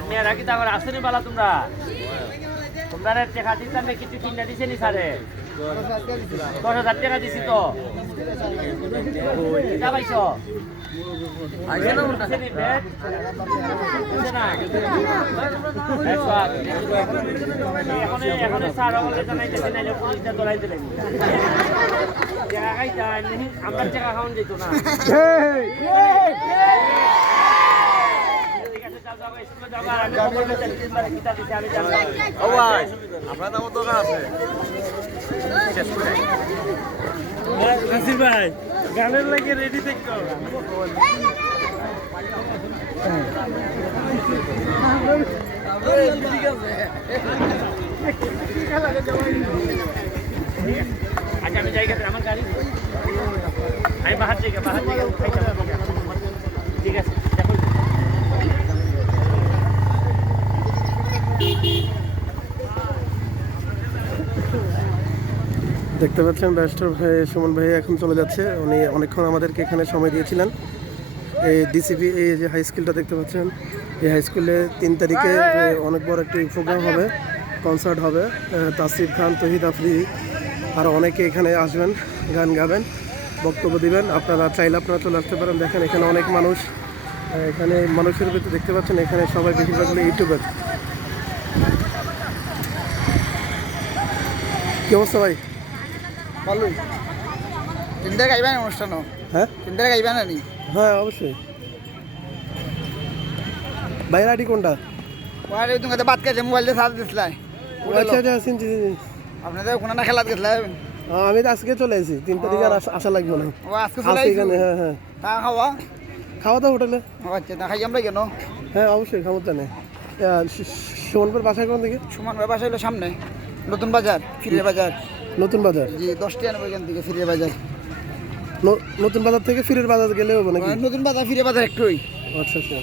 আর মেয়েরা কি তারপর আসেনি বালা তোমরা তোমরা টাকা দিতাম কিছু কিনে দিছে নি স্যারে 10,000 টাকা দিছি তো কিতা পাইছো এখন স্যার বলে জানাইতেছে নাইলে পুলিশটা ধরাই দিলেন টাকা খাইতে আমার টাকা খাওয়ান যেত না ভাই গানের লাগে রেডি দেখো আচ্ছা আমি জায়গা আমার গাড়ি আমি বাহার জায়গা ঠিক আছে দেখতে পাচ্ছেন ব্যারিস্টার ভাই সুমন ভাই এখন চলে যাচ্ছে। উনি অনেকক্ষণ আমাদেরকে এখানে সময় দিয়েছিলেন। এই ডিসিপি এই যে হাই স্কুলটা দেখতে পাচ্ছেন, এই হাই স্কুলে 3 তারিখে অনেক বড় একটি প্রোগ্রাম হবে, কনসার্ট হবে। তাসরিফ খান, তহিদ আফ্রিদি আর অনেকে এখানে আসবেন, গান গাবেন, বক্তব্য দিবেন। আপনারা চাইলে আপনারা চলে আসতে পারেন। দেখেন এখানে অনেক মানুষ, এখানে মানুষের ভিতরে দেখতে পাচ্ছেন এখানে সবাই বেশিরভাগগুলো ইউটিউবার। কি অবস্থা ভাই? ভালোই। 3 তারিখ আইবেন অনুষ্ঠান? হ্যাঁ 3 তারিখ আইবেন না? হ্যাঁ অবশ্যই। ভাইয়ের আইডি কোনটা? ওয়ারে তুমি কত বাত করছে, মোবাইল দিয়ে সাথ দিছলাই। আচ্ছা আচ্ছা চিনছি। আপনাদের কোন না খেলাত গেছলাই? আমি তো আজকে চলে এসেছি, 3 তারিখে আর আসা লাগবে না। ও আজকে চলে আইছি? হ্যাঁ হ্যাঁ। তা খাওয়া খাওয়া দাওয়া হোটেলে। আচ্ছা, তা খাই আমরা কেন? হ্যাঁ অবশ্যই খাবো। জানে সুমনপুর বাসায় কোন দিকে? সুমন ভাই বাসা হলো সামনে, নতুন বাজার, ফিরে বাজার। নতুন বাজার? জি, 10 টাকা নেব এখান থেকে ফিরে বাজার। নতুন বাজার থেকে ফিরের বাজার গেলে হবে নাকি? নতুন বাজার ফিরে বাজার একটুই। আচ্ছা আচ্ছা।